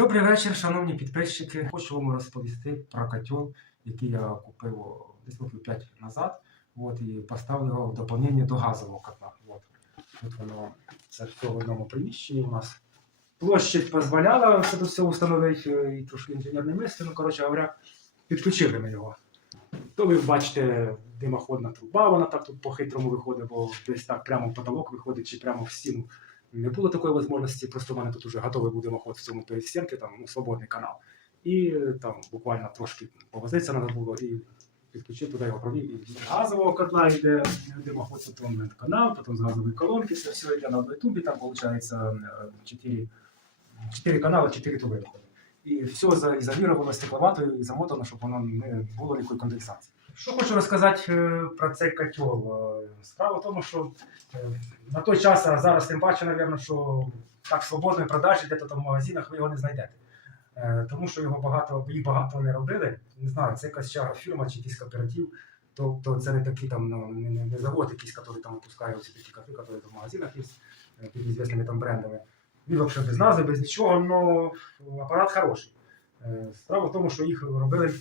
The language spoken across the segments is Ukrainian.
Добрий вечір, шановні підписчики. Хочу вам розповісти про котел, який я купив десь років 5 назад. От, і поставив його в доповнення до газового котла. От. Тут воно це все в одному приміщенні у нас. Площадь дозволяла це все встановити, е, і трошки інженерне мисло. Ну, коротше говоря, підключили ми його. То ви бачите димоходна труба, вона так тут по-хитрому виходить, бо десь так прямо в потолок виходить чи прямо в стіну. Не було такої можливості, просто в мене тут вже готовий був димоход в цьому перестінки, там ну, свободний канал. І там буквально трошки повозитися треба було і підключив туди його провів. І з газового котла йде димоход, потім канал, потім з газової колонки, це все йде на одній тубі, там виходить 4, 4 канали, 4 труби. виходить. І все заізолювано стекловатою і замотано, щоб воно не було ніякої конденсації. Що хочу розказати е, про цей котел. Е, Справа в тому, що е, на той час, а зараз тим паче, мабуть, що так свободної продажі, де-то там в магазинах ви його не знайдете. Тому що його багато, їх багато не робили. Не знаю, це якась чара фірма чи якийсь кооператив. Тобто це не такий там ну, не, завод якийсь, який там випускає оці такі коти, які в магазинах є під звісними там брендами. Він взагалі без назви, без нічого, але апарат хороший. Справа в тому, що їх робили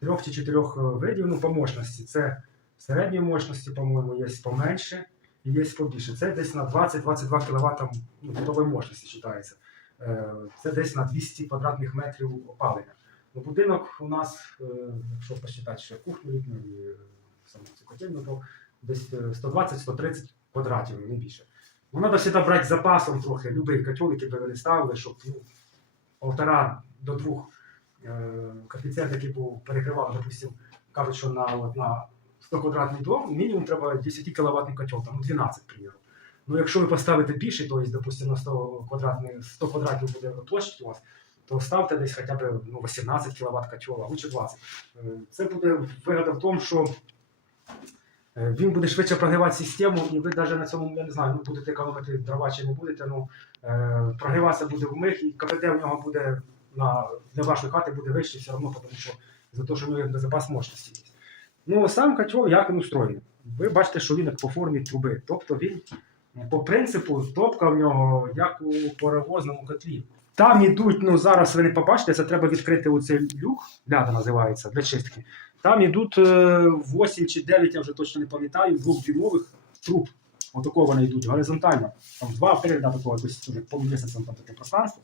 трьох чи чотирьох е, видів ну, по мощності. Це середньої мощності, по-моєму, є поменше і є побільше. Це десь на 20-22 кВт ну, битової мощності вважається. Е, Це десь на 200 квадратних метрів опалення. Ну, будинок у нас, е, якщо посчитати ще кухню літню і саму цю котельну, то десь е, 120-130 квадратів, не більше. Ну, треба завжди брати запасом трохи. Любий котел, який би ви не ставили, щоб ну, полтора до двох коефіцієнт, який був перекривав, допустим, кажуть, що на, от, на 100 квадратний дом мінімум треба 10 кВт котел, там ну, 12, приміру. Ну, якщо ви поставите більше, то есть, допустим, на 100 квадратних 100 квадратів буде площадь у вас, то ставте десь хоча б ну, 18 кВт котел, а лучше 20. Е, Це буде вигода в тому, що е, він буде швидше прогрівати систему, і ви навіть на цьому, я не знаю, ну, будете економити дрова чи не будете, ну, е, прогріватися буде вмиг, і КПД в нього буде на, для вашої хати буде вище все одно, тому що за те, що в нього запас мощності є. Ну, сам котел як він устроєний. Ви бачите, що він як по формі труби. Тобто він по принципу топка в нього як у паровозному котлі. Там ідуть, ну зараз ви не побачите, це треба відкрити оцей люк, ляда називається, для чистки. Там ідуть е, 8 чи 9, я вже точно не пам'ятаю, двохдюймових труб. Отакого вони йдуть горизонтально. Там два переда такого якось полумісяцем там таке пространство.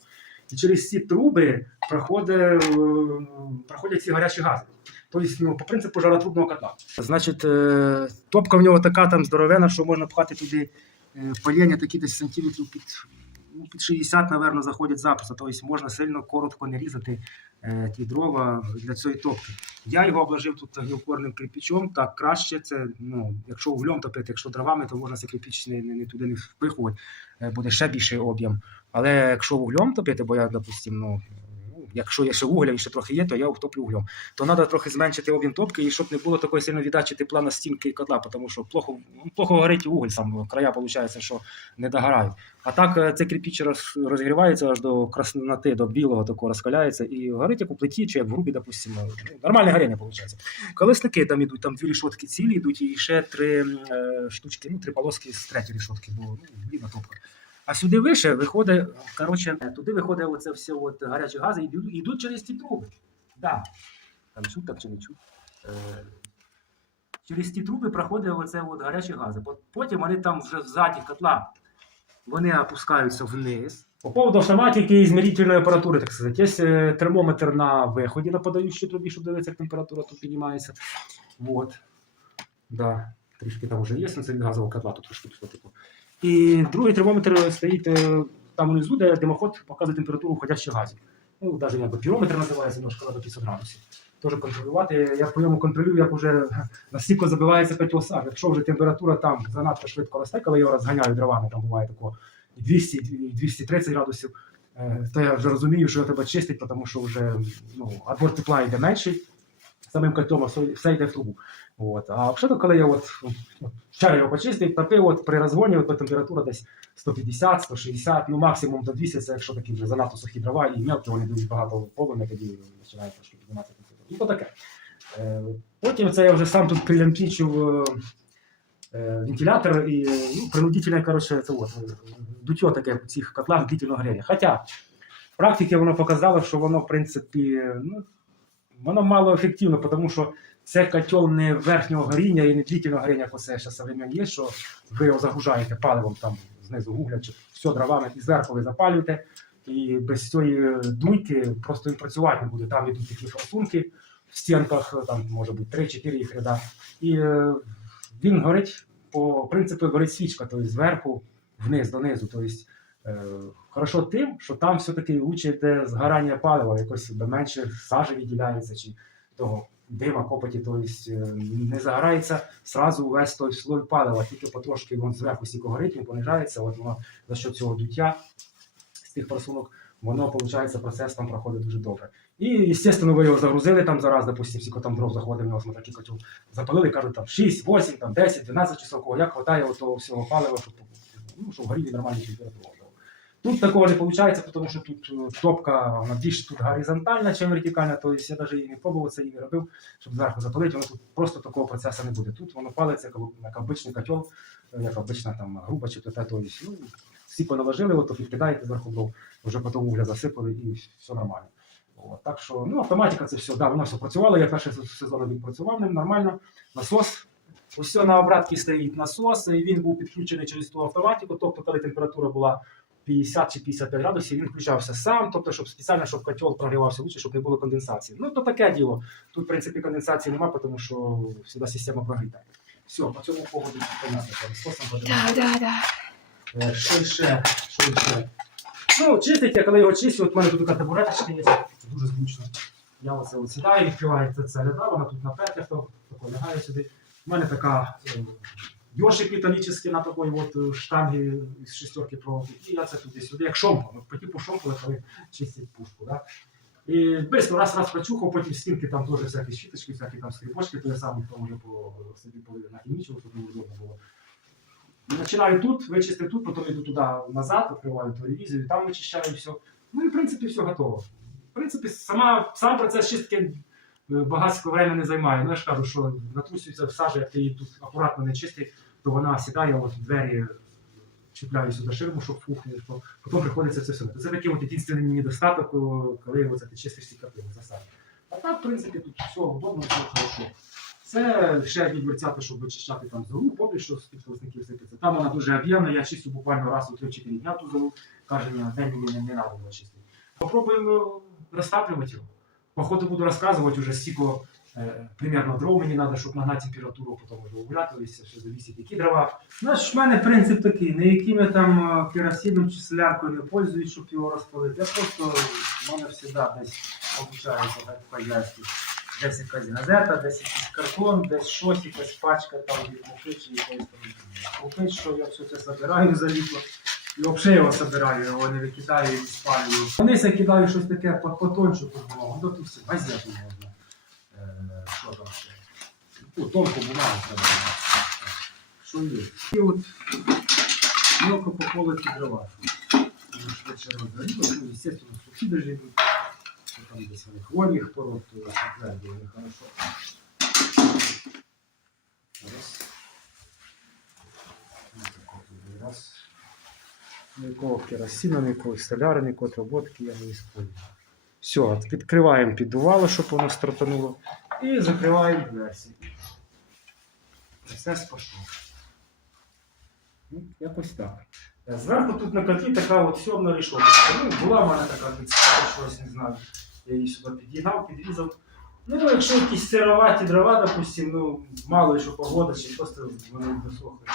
І через ці труби проходить, е, проходять ці гарячі гази. Тобто, ну, по принципу жаротрубного котла. Значить, е, топка в нього така там здоровена, що можна пхати туди е, палення такі десь сантиметрів під, ну, під 60, напевно, заходять запису. Тобто можна сильно коротко не різати ті дрова для цієї топки. Я його обложив тут гілкорним кирпичом, так краще це, ну, якщо углем топити, якщо дровами, то можна цей кирпич не, не, не туди не впихувати, буде ще більший об'єм. Але якщо углем топити, бо я, допустим, ну, якщо є ще вугля і ще трохи є, то я втоплю углем. То треба трохи зменшити об'єм топки, і щоб не було такої сильної віддачі тепла на стінки котла, тому що плохо, ну, плохо горить уголь, сам края виходить, що не догорають. А так е, цей кирпич розгрівається аж до красноти, до білого такого розкаляється і горить як у плиті, чи як в грубі, допустимо. Ну, нормальне горіння виходить. Колесники там ідуть, там дві рішотки цілі йдуть, і ще три е, штучки, ну, три полоски з третьої рішотки, бо ну, рівна топка. А сюди вище виходить, коротше, туди виходить оце все от гарячі гази і йдуть, через ті труби. Да. Там чуть так чи не чуть. Е, через ті труби проходить оце от гарячі гази. Потім вони там вже ззаді котла вони опускаються вниз. По поводу автоматики і змірительної апаратури, так сказати, є е, термометр на виході на подаючій трубі, щоб дивитися, як температура тут піднімається. Вот. Да. Трішки там вже є, це від газового котла, тут трошки пішло типу. І другий термометр стоїть е, там внизу, де димоход показує температуру входящих газів. Ну, навіть якби пірометр називається, ну, шкала до 500 градусів. Теж контролювати. Я по ньому контролюю, як вже настільки забивається котел Якщо вже температура там занадто швидко росте, коли його розганяю дровами, там буває такого і 200, і 230 градусів, е, то я вже розумію, що його треба чистити, тому що вже ну, отбор тепла йде менший, самим все все йде в трубу. От. А взагалі, коли я от, вчора його почистив, топив, от при розгоні от, температура десь 150, 160, ну максимум до 200, це якщо такі вже занадто сухі дрова і мелкі, вони дають багато полум'я, тоді починає трошки підніматися температура. Ну, таке. Е, Потім це я вже сам тут прилямпічив е, е, вентилятор і ну, принудительне, коротше, це от, дуття таке в цих котлах длительного гріння. Хоча в практиці воно показало, що воно, в принципі, ну, воно мало ефективно, тому що це котел не верхнього горіння і не длительного горіння, як оце ще современ є, що ви його загружаєте паливом там знизу гугля, чи все дровами, і зверху ви запалюєте. І без цієї дуйки просто він працювати не буде. Там йдуть такі форсунки в стінках, там може бути 3-4 їх ряда. І е, він горить по принципу горить свічка, тобто зверху вниз донизу. Тобто, е, хорошо тим, що там все-таки лучше йде згорання палива, якось менше сажі відділяється чи того дима, копоті, тобто е, не загорається сразу весь той слой палива, тільки потрошки він зверху стільки горить, він понижається, от воно за що цього дуття з тих форсунок, воно, виходить, процес там проходить дуже добре. І, звісно, ви його загрузили там зараз, допустим, скільки там дров заходить, в нього такий котел, запалили, кажуть, там 6, 8, там 10, 12 часов, кого як хватає того всього палива, щоб, ну, щоб горіли нормальні температури. Тут такого не виходить, тому що тут топка вона більш тут горизонтальна, чим вертикальна, тобто я навіть і не пробував це і не робив, щоб зверху запалити, воно тут просто такого процесу не буде. Тут воно палиться як, обичний котел, як обична там груба чи тобто, ну, всі поналожили, от відкидаєте зверху дров, вже потім вугля засипали і все нормально. От, так що ну, автоматика це все, да, воно все працювало. Я перший сезон відпрацював ним нормально. Насос. Ось на обратці стоїть насос, і він був підключений через ту автоматику. Тобто, коли температура була 50 чи 55 градусів, він включався сам, тобто, щоб спеціально, щоб котел прогрівався лучше, щоб не було конденсації. Ну, то таке діло. Тут, в принципі, конденсації немає, тому що всіда система прогріта. Все, по цьому поводу понятно, да, да. Е, Що ще? Що ще? Ну, чистить, я коли його чистю, от в мене тут така табуреточка є, це дуже зручно. Я оце от сідаю, відкривається ця ряда, вона тут на петлях, то лягає сюди. У мене така е, йошик металічний на такої от е, штанги з шестерки проводу. І я це туди-сюди, як шомпол, ну, по типу шомпола, коли чистять пушку. Да? І швидко раз-раз почухав, потім стінки там теж всякі щіточки, всякі там скрипочки, то я сам хто може по собі нахімічив, щоб не удобно було. Починаю тут, вичистив тут, потім йду туди назад, відкриваю ту ревізію, там вичищаю все. Ну і в принципі все готово. В принципі, сама, сам процес чистки е, багатського времени не займає. Ну я ж кажу, що натрусюється в сажі, як ти її тут акуратно не чистиш, то вона сідає, от двері чіпляю сюди ширму, щоб фух, не то потім приходиться це все. Це такий от єдиний недостаток, о, коли оце ти чистиш ці картини засади. А так, в принципі, тут все удобно, все хорошо. Це ще одні щоб вичищати там залу, поки що з-під колесників сипеться. Там вона дуже об'ємна, я чистю буквально раз у 3-4 дня ту залу, каже, ні, день мені не, треба було чистити. Попробуємо розтаплювати його. Походу буду розказувати уже стільки е, примерно дров мені треба, щоб нагнати температуру, потім вже углятуватися, все залежить, які дрова. Ну, ж в мене принцип такий, не якими там е, керосином чи соляркою не пользуюсь, щоб його розпалити. Я просто, в мене завжди десь обучаюся так по хазяйстві. Десь якась газета, десь якийсь картон, десь щось, якась пачка там від муки чи якоїсь там муки, що я все це забираю заліпло. І його забираю, його не викидаю і не спалюю. Вони закидаю щось таке по потончу бумагу, ну тут все, газету можна. Е, Що там ще? Ну, тонку бумагу треба. Що є? І от мелко поколоті дрова. Вони швидше розгоріло, ну, естественно, сухі. Що Там десь вони хворих пород, то тверді, вони хорошо. Раз. Ось так от, Раз. Ніякого керосина, ніякого соляри, ніякої отработки я не использую. Все, відкриваємо піддувало, щоб воно стартануло. І закриваємо дверці. Процес пішов. Ну, якось так. Е, Зверху тут на котлі така от сьомна рішотка. Ну, була в мене така щось не знаю. Я її сюди під'єднав, підрізав. Ну, якщо якісь сироваті дрова, допустим, ну, мало що погода, чи просто вони досохли.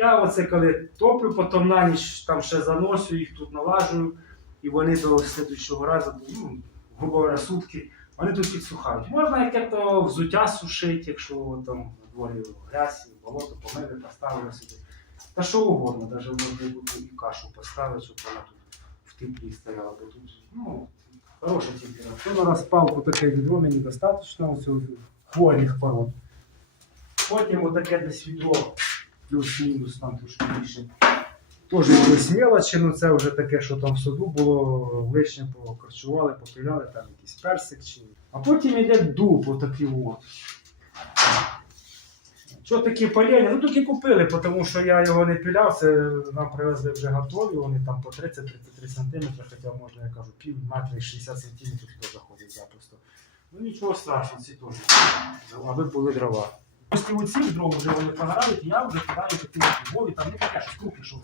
Я оце коли топлю, потім на ніч там ще заносю, їх тут налажую, і вони до слідчого разу, ну, грубо говоря, сутки, вони тут підсухають. Можна яке-то взуття сушити, якщо там на дворі грязь, болото помили, поставили сюди. Та що угодно, навіть можна і кашу поставити, щоб вона тут в теплі стояла. Бо тут, ну, хороша температура. На розпалку таке відро мені достатньо, ось хвойних пород. Потім отаке десь відро плюс-мінус там трошки більше. Теж якось мелочі, ну це вже таке, що там в саду було лишнє покорчували, попіляли, там якийсь персик чи. А потім йде дуб, отакий от. Що такі палення? Ну тільки купили, тому що я його не піляв, це нам привезли вже готові, вони там по 30-33 см, хоча можна, я кажу, пів метра і 60 см туди заходять запросто. Ну нічого страшного, ці теж. Аби були дрова. Після оцих дров вже вони прогорають, я вже кидаю такі Львові, там не таке, що крупні, що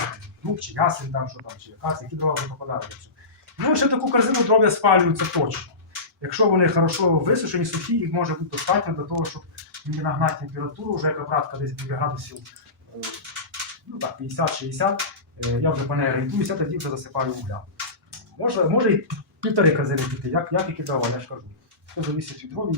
дуб чи ясень там, що там, чи якась, які дрова вже попадають. Ну, ще таку корзину дров я спалюю, це точно. Якщо вони хорошо висушені, сухі, їх може бути достатньо для того, щоб не нагнати температуру, вже як обратка десь буде градусів е, ну, так, 50-60, е, я вже по неї орієнтуюся, тоді вже засипаю угля. Може, може і півтори корзини піти, як, як і кидав, я ж кажу. Все залежить від дров,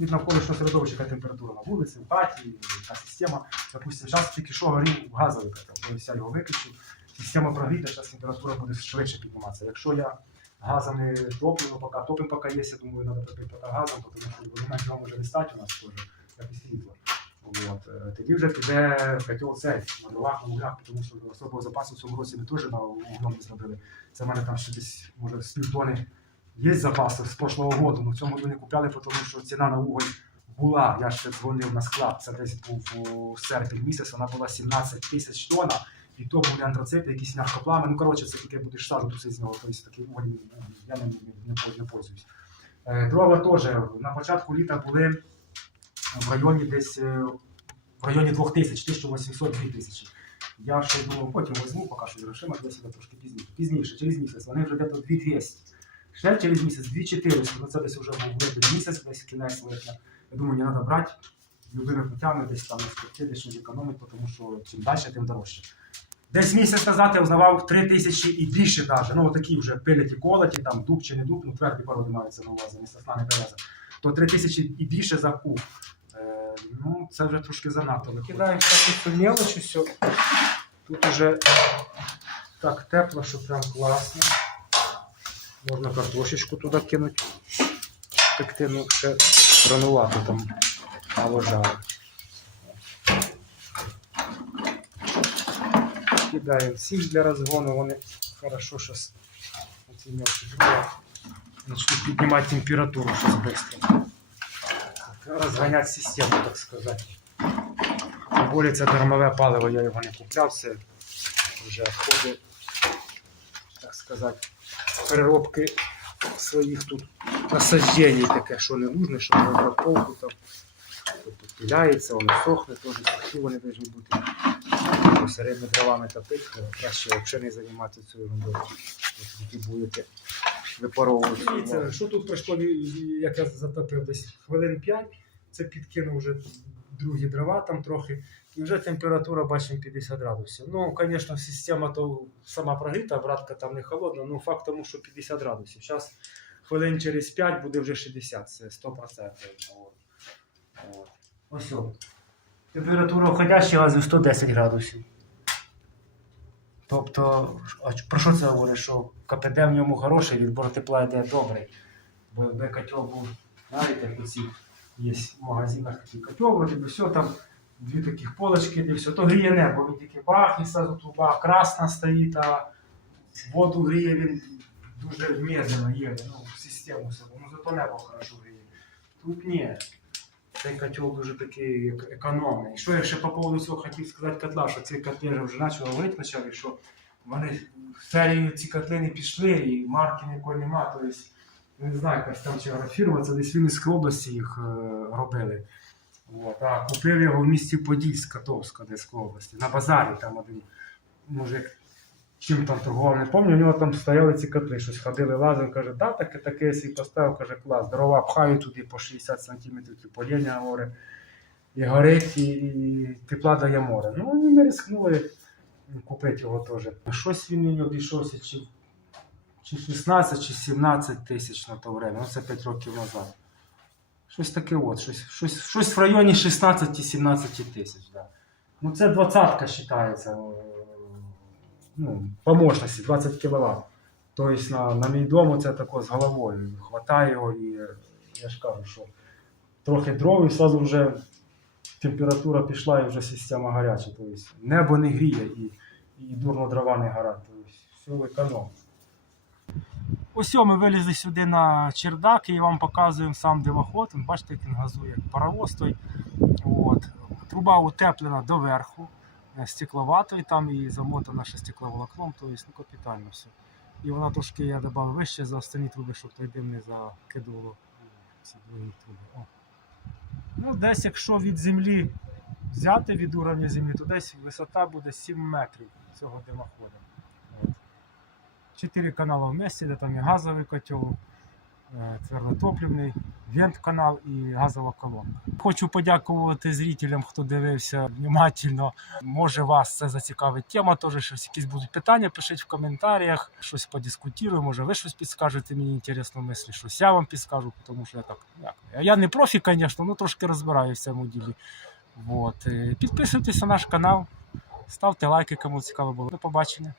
від, навколишнього середовища, яка температура на вулиці, в хаті, яка система. Допустимо, зараз тільки що горів газовий котел, тобто я його виключив, система прогріта, зараз температура буде швидше підніматися. Якщо я газами топлю, ну поки топим, поки є, я думаю, треба топити газом, тому що його може не стати у нас теж, як і світло. От. е, Тоді вже піде котел цей, на дровах, на углях, тому що особого запасу в цьому році ми теж на углом не зробили. Це в мене там ще десь, може, з півтони є запаси з прошлого року, але в цьому году не купляли, тому що ціна на уголь була. Я ще дзвонив на склад, це десь був серпень місяць, вона була 17 тисяч тонн, і то були антрацити, якісь м'якоплами. Ну, коротше, це таке будеш сажу туси з нього, тобто такий уголь я не, не, не, не пользуюсь. Е, Дрова теж на початку літа були в районі десь е, в районі 2000, 1800-2000. Я ще думав, потім візьму, поки що грошима для себе трошки пізніше. Пізніше, через місяць. Вони вже десь 2200. Ще через місяць 2400, ну це десь вже був липень місяць, десь кінець липня. Я думаю, не треба брати любими путями, десь там десь щось економити, тому що чим далі, тим дорожче. Десь місяць назад я узнавав 3 тисячі і більше навіть. Ну, такі вже пиляті колоті, там дуб чи не дуб, ну тверді породи маються на увазі, не сосна, не береза. То 3 тисячі і більше за куб. Е, ну, це вже трошки занадто. Викидаємо всяку цю мелочь, все. Тут уже так тепло, що прям класно. Можна картошечку туди кинути. Пекти, ну, ще ранувато там мало жару. Кидаємо сіль для розгону, вони хорошо зараз оці мелкі начнуть піднімати температуру щось швидко. Розганяти систему, так сказати. Тим більше це дармове паливо, я його не купляв, це вже ходи, так сказати, переробки своїх тут насаджень таке, що не нужно, щоб не обработку там. Тобто воно сохне, теж сухі вони повинні бути. Посередньо дровами топити, краще взагалі не займатися цією ерундою. Тільки будете випаровувати. Що тут пройшло, як я затопив десь хвилин 5, це підкинув вже другі дрова там трохи. І вже температура бачимо 50 градусів. Ну, звісно, система то сама прогріта, братка там не холодна, ну факт тому, що 50 градусів. Зараз хвилин через 5 буде вже 60, це 100%. От. Ось. Температура входящого газу 110 градусів. Тобто, про що це говорить? Що КПД в ньому хороший, відбор тепла йде добрий. Бо якби котел був, знаєте, як оці є в магазинах такий котел, вроді би все там дві таких полочки, і все, то гріє небо. Він тільки бах, і сразу труба красна стоїть, а воду гріє він дуже медленно є, ну, в систему себе. Ну зато небо хорошо гріє. Тут ні. Цей котел дуже такий економний. Що я ще по поводу цього хотів сказати котла, що ці котли вже почав говорити вначале, що вони в серію ці котли не пішли і марки ніякої нема. Тобто, не знаю, якась там чи фірма, це десь в Вінницькій області їх е, робили. От, а купив його в місті Подільськ, Котовська, Одеської області, на базарі там один мужик чим там торгував, не пам'ятаю, у нього там стояли ці котли, щось ходили, лазив, каже, да, таке, таке, я поставив, каже, клас, дрова пхаю туди по 60 сантиметрів, поління горе, і горить, і, і тепла дає море. Ну, і ми рискнули купити його теж. Щось він мені обійшовся, чи, чи 16, чи 17 тисяч на то время, ну це 5 років назад. Щось таке от, щось, щось, щось в районі 16-17 тисяч. Да. Ну це двадцатка вважається. е, Ну, по мощності 20 кВт. Тобто на, на мій дом це тако з головою. Хватає його і я ж кажу, що трохи дров і одразу вже температура пішла і вже система гаряча. Тобто небо не гріє і, і дурно дрова не горять. Тобто все економ. Ось ми вилізли сюди на чердак і вам показуємо сам дивоход. Бачите, як він газує, як паровоз той. От. Труба утеплена доверху, е, стекловатою, там і замотана ще стекловолокном, тобто ну, капітально все. І вона трошки я додав вище за останні труби, щоб той дим не закидувало ці другі труби. О. Ну, десь, якщо від землі взяти від уровня землі, то десь висота буде 7 метрів цього димоходу. От. Чотири канали в місті, де там і газовий котел, е, твердотопливний, вент-канал і газова колонка. Хочу подякувати зрителям, хто дивився внимательно. Може вас це зацікавить тема, теж щось якісь будуть питання, пишіть в коментарях, щось подискутуємо, може ви щось підскажете, мені інтересно мислі, щось я вам підскажу, тому що я так. Як, я не профі, звісно, ну трошки розбираюся в цьому ділі. Вот. е, Підписуйтесь на наш канал, ставте лайки, кому цікаво було. До побачення.